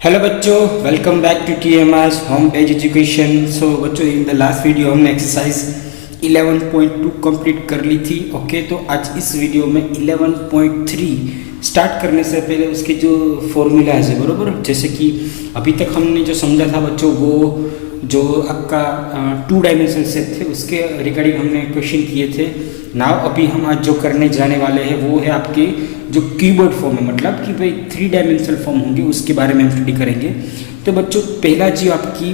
Hello बच्चों, welcome back to TMS home page education. So बच्चों, in the last video हमने exercise 11.2 complete कर ली थी। ओके, तो आज इस वीडियो में 11.3 स्टार्ट करने से पहले उसके जो फॉर्मूलाज है, बरोबर, जैसे कि अभी तक हमने जो समझा था बच्चों, वो जो आपका 2 डायमेंशन सेट थे उसके रिगार्डिंग हमने क्वेश्चन किए थे। नाउ अभी हम आज जो करने जाने वाले हैं वो है आपके जो कीबोर्ड फॉर्म है, मतलब कि भाई 3 डायमेंशनल फॉर्म होंगे, उसके बारे में हम स्टडी करेंगे। तो बच्चों, पहला जो आपकी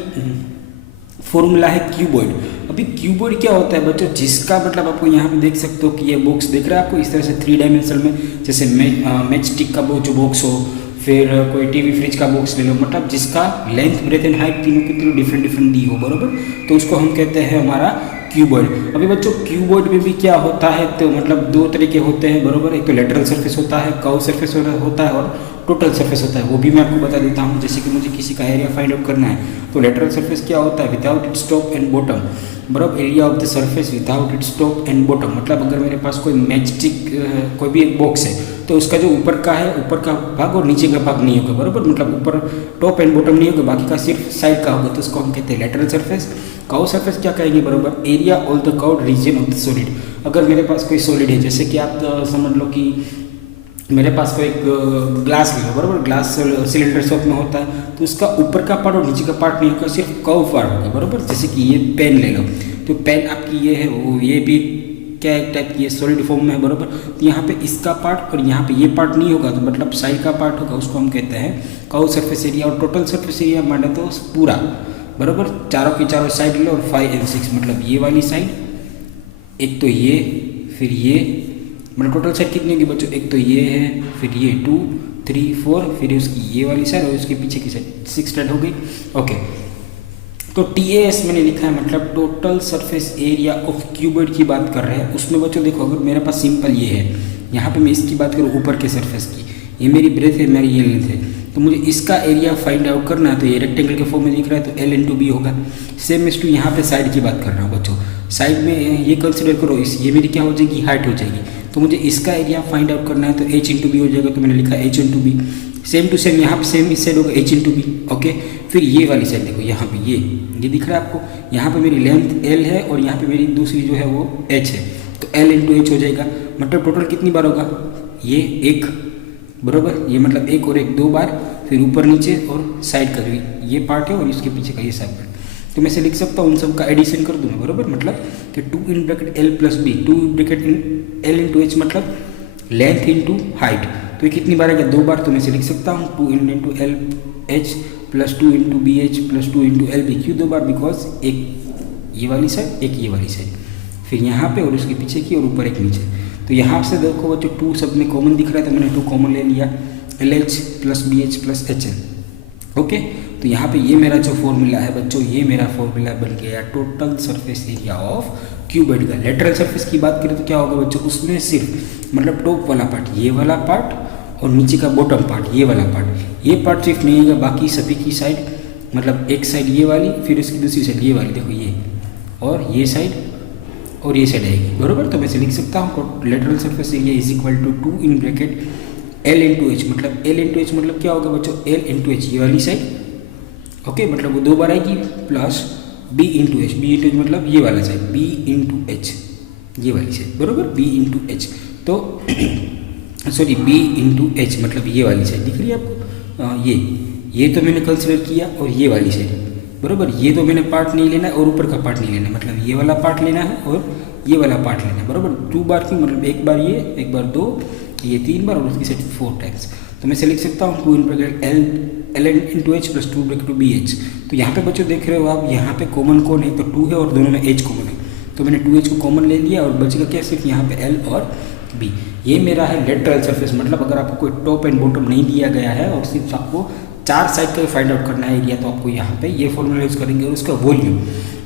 फॉर्मूला है क्यूबॉइड। अभी क्यूबॉइड क्या होता है बच्चों, जिसका मतलब आपको यहाँ पे देख सकते हो कि ये बॉक्स दिख रहा है आपको इस तरह से 3 डायमेंशनल में, जैसे मैच स्टिक का जो बॉक्स हो, फिर कोई टीवी फ्रिज का बॉक्स ले लो, मतलब जिसका लेंथ ब्रेथ एंड हाइट तीनों की तीनों डिफरेंट डिफरेंट दी हो, बरोबर, तो उसको हम कहते हैं हमारा क्यूबॉइड। अभी बच्चों क्यूबॉइड में भी क्या होता है, तो मतलब 2 तरीके होते हैं, बरोबर। एक तो लेटरल सरफेस होता है, कर्व सरफेस होता है, और टोटल सरफेस होता है। वो भी मैं आपको बता देता हूँ। जैसे कि मुझे किसी का एरिया फाइंड आउट करना है, तो लेटरल सरफेस क्या होता है, without its top and bottom, बराबर, area of the surface without its top and bottom. मतलब अगर मेरे पास कोई मैचस्टिक कोई भी एक बॉक्स है, तो उसका जो ऊपर का है, ऊपर का भाग और नीचे का भाग नहीं होगा, बराबर, मतलब ऊपर टॉप एंड बॉटम नहीं होगा, बाकी का सिर्फ साइड का होगा, तो उसको हम कहते हैं लेटरल सरफेस। कर्व सरफेस क्या कहेंगे, बराबर, area of the curve region of the solid. अगर मेरे पास कोई सॉलिड है, जैसे कि आप समझ लो कि मेरे पास कोई एक ग्लास ले लो, बराबर, ग्लास सिलेंडर शॉप में होता है, तो उसका ऊपर का पार्ट और नीचे का पार्ट नहीं होगा, सिर्फ कर्व पार्ट होगा, बराबर। जैसे कि ये पेन ले लो, तो पेन आपकी ये है, वो ये भी क्या एक टाइप की सॉलिड फॉर्म में है, बराबर। तो यहाँ पे इसका पार्ट और यहाँ पे ये पार्ट नहीं होगा, तो मतलब साइड का पार्ट होगा, उसको हम कहते हैं कर्व सरफेस एरिया। और टोटल सरफेस एरिया माने तो पूरा, बराबर, चारों की चारों साइड लो, और 5 और 6, मतलब ये वाली साइड, एक तो ये, फिर ये, मतलब टोटल साइड कितनी होगी बच्चों, एक तो ये है, फिर ये 2 3 4, फिर उसकी ये वाली साइड और उसके पीछे की साइड 6 स्टार्ट हो गई। ओके, तो TAS मैंने लिखा है, मतलब total surface area of cuboid की बात कर रहे हैं। उसमें बच्चों देखो, अगर मेरे पास सिंपल ये है, यहाँ पे मैं इसकी बात करूँ ऊपर के सरफेस की, ये मेरी ब्रेथ है, मेरी ये लेंथ है, तो मुझे इसका एरिया फाइंड आउट करना है, तो ये रेक्टेंगल के फॉर्म में दिख रहा है, तो L इंटू बी होगा। सेम इस टू यहाँ पे साइड की बात कर रहा हूँ बच्चों, साइड में ये कंसिडर करो, इस ये मेरी क्या हो जाएगी, हाइट हो जाएगी, तो मुझे इसका एरिया फाइंड आउट करना है, तो H इंटू बी हो जाएगा, तो मैंने लिखा H into B. Same to same यहाँ पे सेम इस साइड होगा H इंटू बी। ओके, फिर ये वाली साइड देखो, यहाँ पे ये दिख रहा है आपको, यहाँ पे मेरी लेंथ L है और यहाँ पे मेरी दूसरी जो है वो H है, तो L इंटू H हो जाएगा। मतलब टोटल कितनी बार होगा, ये एक, बराबर, ये मतलब एक और एक 2 बार, फिर ऊपर नीचे और साइड का जो ये पार्ट है और इसके पीछे का ये साइड पार्ट, तो मैं से लिख सकता हूँ उन सब का एडिशन कर दूँ, बराबर, मतलब कि 2 in bracket L plus B, 2 bracket L into H, मतलब लेंथ इंटू हाइट, तो ये कितनी बार आएगा, 2 बार, तो मैं से लिख सकता हूँ 2 into L H plus 2 into B H plus 2 into L B. क्यों 2 बार, बिकॉज एक ये वाली साइड, एक ये वाली साइड, फिर यहाँ पे और उसके पीछे की, और ऊपर एक नीचे। तो यहाँ से देखो बच्चों 2 सब में कॉमन दिख रहा है, तो मैंने 2 कॉमन ले लिया, LH plus BH plus HL। Okay, तो यहाँ पे ये मेरा जो फॉर्मूला है बच्चों, ये मेरा फॉर्मूला बन गया total surface area of cuboid का। लेटरल सरफेस की बात करें तो क्या होगा बच्चों, उसमें सिर्फ मतलब टॉप वाला पार्ट, ये वाला पार्ट, और नीचे का बॉटम पार्ट, ये वाला पार्ट, ये पार्ट सिर्फ नहीं होगा, बाकी सभी की साइड, मतलब एक साइड ये वाली, फिर उसकी दूसरी साइड ये वाली, देखो ये, और ये साइड और ये साइड आएगी, बराबर। तो मैं से लिख सकता हूँ lateral surface area is equal to 2 in bracket L into H, मतलब L इंटू एच मतलब क्या होगा बच्चों, L इंटू एच, ये वाली साइड, ओके, मतलब वो 2 बार आएगी, plus B into H, B into H मतलब ये वाला साइड, B इंटू एच, ये वाली साइड, बराबर, B इंटू एच, तो सॉरी B इंटू एच मतलब ये वाली साइड दिख रही है आपको, ये तो मैंने कंसिडर किया, और ये वाली साइड, बराबर, ये तो मैंने पार्ट नहीं लेना है और ऊपर का पार्ट नहीं लेना है, मतलब ये वाला पार्ट लेना है और ये वाला पार्ट लेना है, बराबर। 2 बार की मतलब एक बार ये, एक बार 2, ये 3 बार, और उसकी साइड 4 टाइम्स, तो मैं से लिख सकता हूँ 2 in bracket L into H plus 2 bracket B H. तो यहाँ पे बच्चों देख रहे हो आप, यहाँ पे कॉमन कौन है, तो 2 है और दोनों में H कॉमन है, तो मैंने 2H को कॉमन ले लिया, और बचेगा क्या, सिर्फ यहाँ पे L और B। ये मेरा है लेटरल सरफेस, मतलब अगर आपको कोई टॉप एंड बॉटम नहीं दिया गया है और सिर्फ आपको 4 साइड का फाइंड आउट करना है एरिया, तो आपको यहाँ पे ये फॉर्मूला यूज करेंगे। और उसका वॉल्यूम,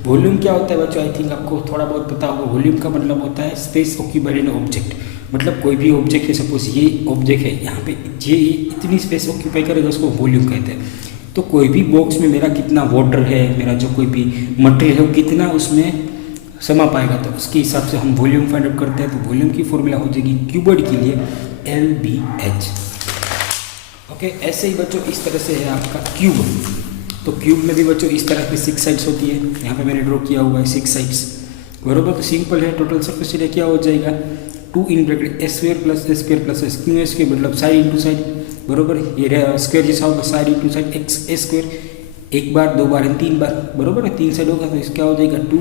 वॉल्यूम क्या होता है बच्चों, आई थिंक आपको थोड़ा बहुत पता होगा। वॉल्यूम का मतलब होता है स्पेस ऑक्यूपाइड इन ऑब्जेक्ट, मतलब कोई भी ऑब्जेक्ट है, सपोज ये ऑब्जेक्ट है, यहाँ पे ये इतनी स्पेस ऑक्यूपाई करेगा, उसको वॉल्यूम कहते हैं। तो कोई भी बॉक्स में मेरा कितना वाटर है, मेरा जो कोई भी मटेरियल है, कितना उसमें समा पाएगा, तो उसके हिसाब से हम वॉल्यूम फाइंड आउट करते हैं। तो वॉल्यूम की फॉर्मूला हो जाएगी क्यूबॉइड के लिए LBH। ओके, ऐसे ही बच्चों इस तरह से है आपका क्यूब। तो क्यूब में भी बच्चों इस तरह की 6 साइड्स होती है, यहाँ पे मैंने ड्रॉ किया हुआ है 6 साइड्स, बरोबर। तो सिंपल है, टोटल सरफेस एरिया क्या हो जाएगा 2 in bracket A square plus A square plus S, क्यों ए स्क्वायर मतलब साइड इंटू साइड, बरोबर। ये स्क्वायर जैसा होगा साइड इंटू साइड एक्स ए स्क्वायर, एक बार दो बार एंड 3 बार, बरोबर है, 3 साइड होगा तो इसका हो जाएगा 2,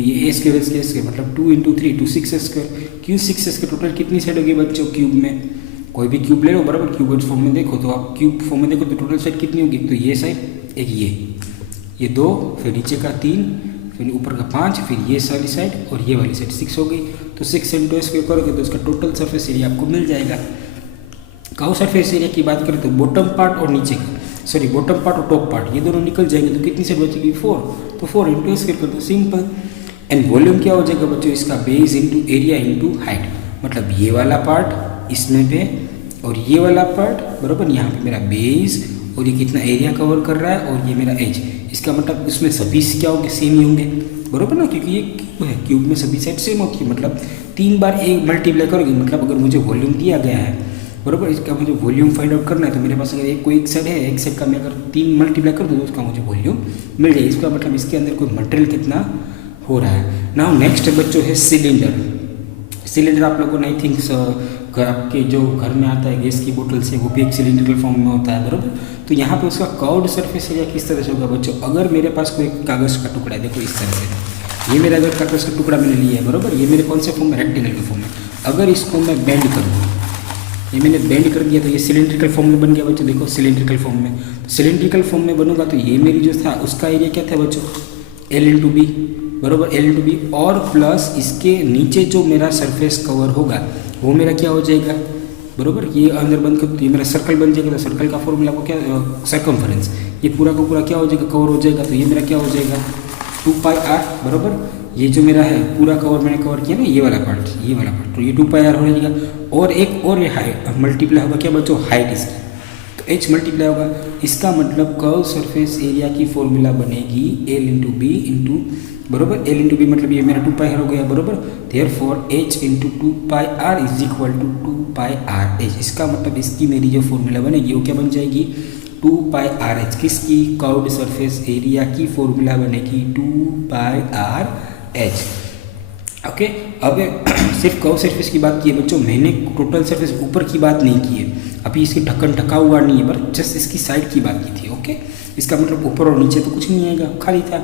ये ए स्क्वायर मतलब 2 इंटू 3 2 6 स्क्वायर, क्यों 6 स्क्वायर। टोटल कितनी साइड होगी बच्चों क्यूब में, कोई भी क्यूब ले लो, बराबर। क्यूब फॉर्म में देखो तो आप क्यूब फॉर्म में देखो तो टोटल साइड कितनी होगी, तो ये साइड एक ये 2, फिर नीचे का 3, फिर ऊपर का 5, फिर ये वाली साइड और ये वाली साइड 6 हो गई। तो 6 इंटू स्क्वायर करोगे तो इसका टोटल सरफेस एरिया आपको मिल जाएगा। कर्व सरफेस एरिया की बात करें तो बॉटम पार्ट और नीचे का, सॉरी बॉटम पार्ट और टॉप पार्ट, ये दोनों निकल जाएंगे तो कितनी साइड बचेगी 4, तो 4 इंटू स्क्वायर कर दो, सिंपल। एंड वॉल्यूम क्या हो जाएगा बच्चों, इसका base into area into height, मतलब ये वाला पार्ट इसमें पे और ये वाला पार्ट, बराबर। यहाँ पे मेरा बेस और ये कितना एरिया कवर कर रहा है और ये मेरा एज, इसका मतलब उसमें सभी क्या होंगे, सेम ही होंगे, बराबर ना, क्योंकि ये क्यूब है, क्यूब में सभी साइड सेम होती है। मतलब 3 बार एक मल्टीप्लाई करोगे, मतलब अगर मुझे वॉल्यूम दिया गया है, बराबर, इसका मुझे वॉल्यूम फाइंड आउट करना है तो मेरे पास अगर एक साइड है, एक साइड का मैं अगर 3 मल्टीप्लाई कर दूँ तो उसका मुझे वॉल्यूम मिल जाए। इसका मतलब इसके अंदर कोई मटेरियल कितना हो रहा है। नाउ नेक्स्ट बच्चों है सिलेंडर। सिलेंडर आप लोगों ने आई थिंक आपके जो घर में आता है गैस की बोतल से, वो भी एक सिलेंड्रिकल फॉर्म में होता है, बराबर। तो यहाँ पे उसका कर्व्ड सरफेस एरिया किस तरह से होगा बच्चों, अगर मेरे पास कोई कागज़ का टुकड़ा है, देखो इस तरह से, ये मेरा अगर कागज़ का टुकड़ा मैंने लिया है, बराबर, ये मेरे कौन से फॉर्म में, रेक्टेंगल के फॉर्म में। अगर इसको मैं बेंड कर दूँ, ये मैंने बेंड कर दिया तो ये सिलेंड्रिकल फॉर्म में बन गया बच्चों, देखो सिलेंड्रिकल फॉर्म में। सिलेंड्रिकल फॉर्म में बनूंगा तो ये मेरी जो था उसका एरिया क्या था बच्चों, L इंटू बी, बराबर, L इंटू बी, और प्लस इसके नीचे जो मेरा सरफेस कवर होगा वो मेरा क्या हो जाएगा, बराबर। ये अंदर बंद कर तो ये मेरा सर्कल बन जाएगा, तो सर्कल का फॉर्मूला को क्या, सर्कमफरेंस, ये पूरा का पूरा क्या हो जाएगा, कवर हो जाएगा। तो ये मेरा क्या हो जाएगा 2πr, बराबर। ये जो मेरा है पूरा कवर मैंने कवर किया ना, ये वाला पार्ट, तो ये 2πr हो जाएगा। और एक और ये हाइट मल्टीप्लाई होगा क्या बच्चों, हाइट इसकी, तो h मल्टीप्लाई होगा। इसका मतलब कर्व सरफेस एरिया की फॉर्मूला बनेगी L इंटू बी इंटू, बराबर, L इंटू बी मतलब ये मेरा 2πr हो गया, बराबर। Therefore h into 2πr is equal to 2πrh। इसका मतलब इसकी मेरी जो फॉर्मूला बनेगी वो क्या बन जाएगी 2πrh, किसकी, कर्व्ड सरफेस एरिया की फॉर्मूला बनेगी 2πrh। ओके, अब सिर्फ कर्व सरफेस की बात की है बच्चों, मैंने टोटल सरफेस ऊपर की बात नहीं की है, अभी इसकी ढक्कन ढका हुआ नहीं है, पर जस्ट इसकी साइड की बात की थी। ओके, इसका मतलब ऊपर और नीचे तो कुछ नहीं आएगा, खाली था।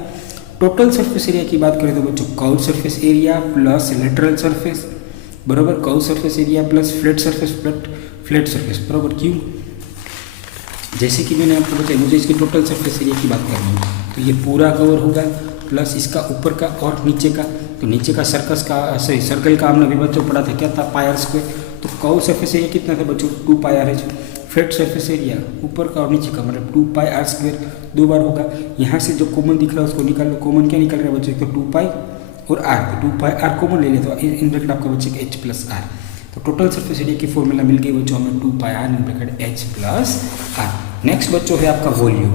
टोटल सरफेस एरिया की बात करें तो बच्चों curve surface area plus lateral surface, बराबर, curve surface area plus flat surface, बराबर। क्यों, जैसे कि मैंने आपको बताया मुझे इसकी टोटल सरफेस एरिया की बात करनी है, तो ये पूरा कवर होगा प्लस इसका ऊपर का और नीचे का, तो नीचे का सर्कल का हमने अभी बच्चों पढ़ा था क्या था, पायर स्क्वायर। तो कर्व सरफेस एरिया कितना था बच्चों 2πrh। फ्लैट सरफेस एरिया ऊपर का और नीचे का मतलब 2πr स्क्वायर, 2 बार होगा। यहाँ से जो कॉमन दिख रहा है उसको निकाल लो, कॉमन क्या निकल रहा है बच्चों, तो 2π और r, तो 2πr कॉमन ले ले तो इन ब्रैकेट आपका बच्चे h प्लस r। तो टोटल सरफेस एरिया की फॉर्मूला मिल गई बच्चों हमें 2πr in bracket h plus r। Next बच्चों है आपका वॉल्यूम।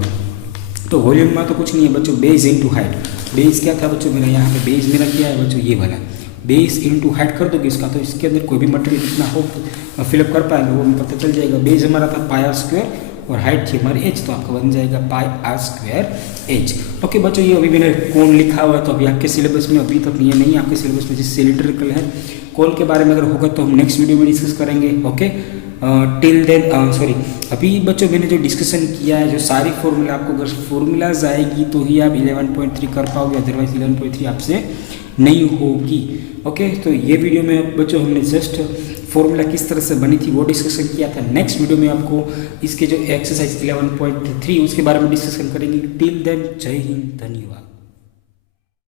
तो वॉल्यूम में तो कुछ नहीं है बच्चों, बेस इंटू हाइट। बेस क्या था बच्चों मेरा, यहाँ पे बेस मेरा क्या है बच्चों, ये वाला बेस इंटू हाइट कर दोगे इसका, तो इसके अंदर कोई भी मटेरियल कितना हो फिलअप कर पाएंगे वो हमें पता चल जाएगा। बेस हमारा था पायर स्क्वायर और हाइट थी हमारी h, तो आपका बन जाएगा πr स्क्वायर h। ओके बच्चों, ये अभी मैंने कौन लिखा हुआ है तो अभी आपके सिलेबस में अभी तक ये नहीं, आपके सिलेबस में जिस सिलेंड्रिकल है कौन के बारे में अगर होगा तो हम नेक्स्ट वीडियो में डिस्कस करेंगे। ओके, टिल देन अभी बच्चों मैंने जो डिस्कशन किया है, जो सारी फॉर्मूला आपको अगर फॉर्मूलाज आएगी तो ही आप 11.3 कर पाओगे, अदरवाइज 11.3 आपसे नहीं होगी। ओके, तो ये वीडियो में बच्चों हमने जस्ट फॉर्मूला किस तरह से बनी थी वो डिस्कशन किया था। नेक्स्ट वीडियो में आपको इसके जो एक्सरसाइज 11.3 उसके बारे में डिस्कशन करेंगे। टिल देन जय हिंद, धन्यवाद।